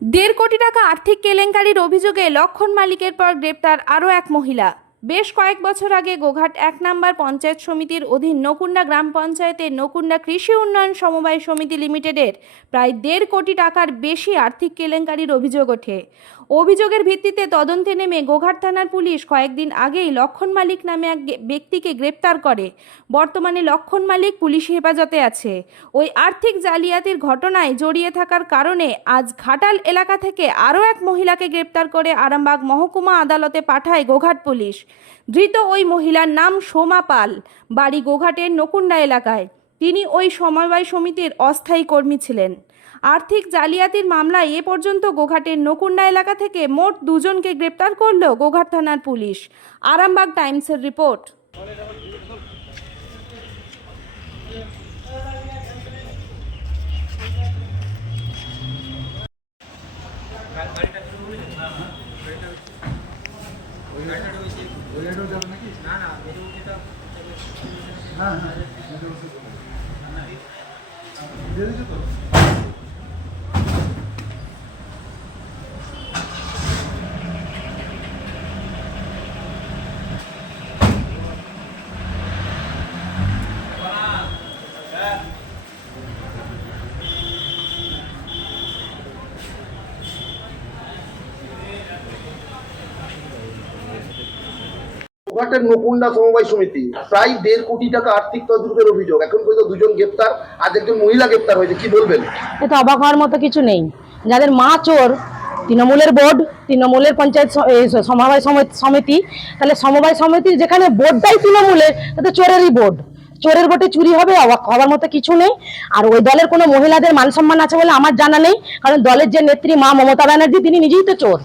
দেড় কোটি টাকা আর্থিক কেলেঙ্কারির অভিযোগে লক্ষণ মালিকের পর গ্রেপ্তার আরও এক মহিলা। বেশ কয়েক বছর আগে গোঘাট এক নম্বর পঞ্চায়েত সমিতির অধীন নকুন্ডা গ্রাম পঞ্চায়েতের নকুন্ডা কৃষি উন্নয়ন সমবায় সমিতি লিমিটেডের প্রায় দেড় কোটি টাকার বেশি আর্থিক কেলেঙ্কারির অভিযোগ ওঠে। অভিযোগের ভিত্তিতে তদন্তে নেমে গোঘাট থানার পুলিশ কয়েকদিন আগেই লক্ষণ মালিক নামে এক ব্যক্তিকে গ্রেপ্তার করে। বর্তমানে লক্ষণ মালিক পুলিশ হেফাজতে আছে। ওই আর্থিক জালিয়াতির ঘটনায় জড়িয়ে থাকার কারণে আজ ঘাটাল এলাকা থেকে আরও এক মহিলাকে গ্রেপ্তার করে আরামবাগ মহকুমা আদালতে পাঠায় গোঘাট পুলিশ। ধৃত ওই মহিলার নাম সোমা পাল। বাড়ি গোঘাটের নকুন্ডা এলাকায়। তিনি ওই সমবায় সমিতির অস্থায়ী কর্মী ছিলেন। আর্থিক জালিয়াতির মামলায় এ পর্যন্ত গোঘাটের নকুন্ডা এলাকা থেকে মোট দুজনকে গ্রেপ্তার করল গোঘাট থানার পুলিশ। আরামবাগ টাইমসের রিপোর্ট। গোঘাটের নকুন্ডা সমবায় সমিতি, প্রায় দেড় কোটি টাকা আর্থিক তদন্তের অভিযোগ। এখন পর্যন্ত দুজন গ্রেপ্তার আজ একজন মহিলা গ্রেপ্তার হয়েছে, কি বলবেন? এতে অবাক হওয়ার মতো কিছু নেই। যাদের মা চোর, তৃণমূলের বোর্ড, তৃণমূলের পঞ্চায়েত সমবায় সমিতি তাহলে সমবায় সমিতি যেখানে বোর্ডটাই তৃণমূলের তাতে চোরেরই বোর্ড। চোরের ভোটে চুরি হবে, অবাক হওয়ার মতো কিছু নেই। আর ওই দলের কোনো মহিলাদের মান সম্মান আছে বলে আমার জানা নেই, কারণ দলের যে নেত্রী মা মমতা ব্যানার্জি, তিনি নিজেই তো চোর।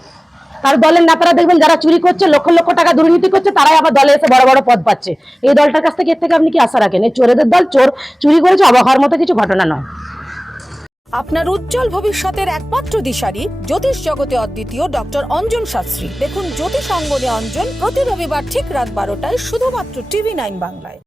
তার দলের নেতারা দেখবেন যারা চুরি করছে, লক্ষ লক্ষ টাকা দুর্নীতি করছে, তারাই আবার দলে এসে বড় বড় পদ পাচ্ছে। এই দলটার কাছ থেকে এর থেকে আপনি কি আশা রাখেন? এই চোরেদের দল চোর চুরি করেছে অবাক হওয়ার মতো কিছু ঘটনা নয়। আপনার উজ্জ্বল ভবিষ্যতের একমাত্র দিশারি জ্যোতিষ জগতে অদ্বিতীয় ডক্টর অঞ্জন শাস্ত্রী। দেখুন জ্যোতিষ অঙ্গনে অঞ্জন প্রতি রবিবার ঠিক রাত বারোটায়, শুধুমাত্র টিভি নাইন বাংলায়।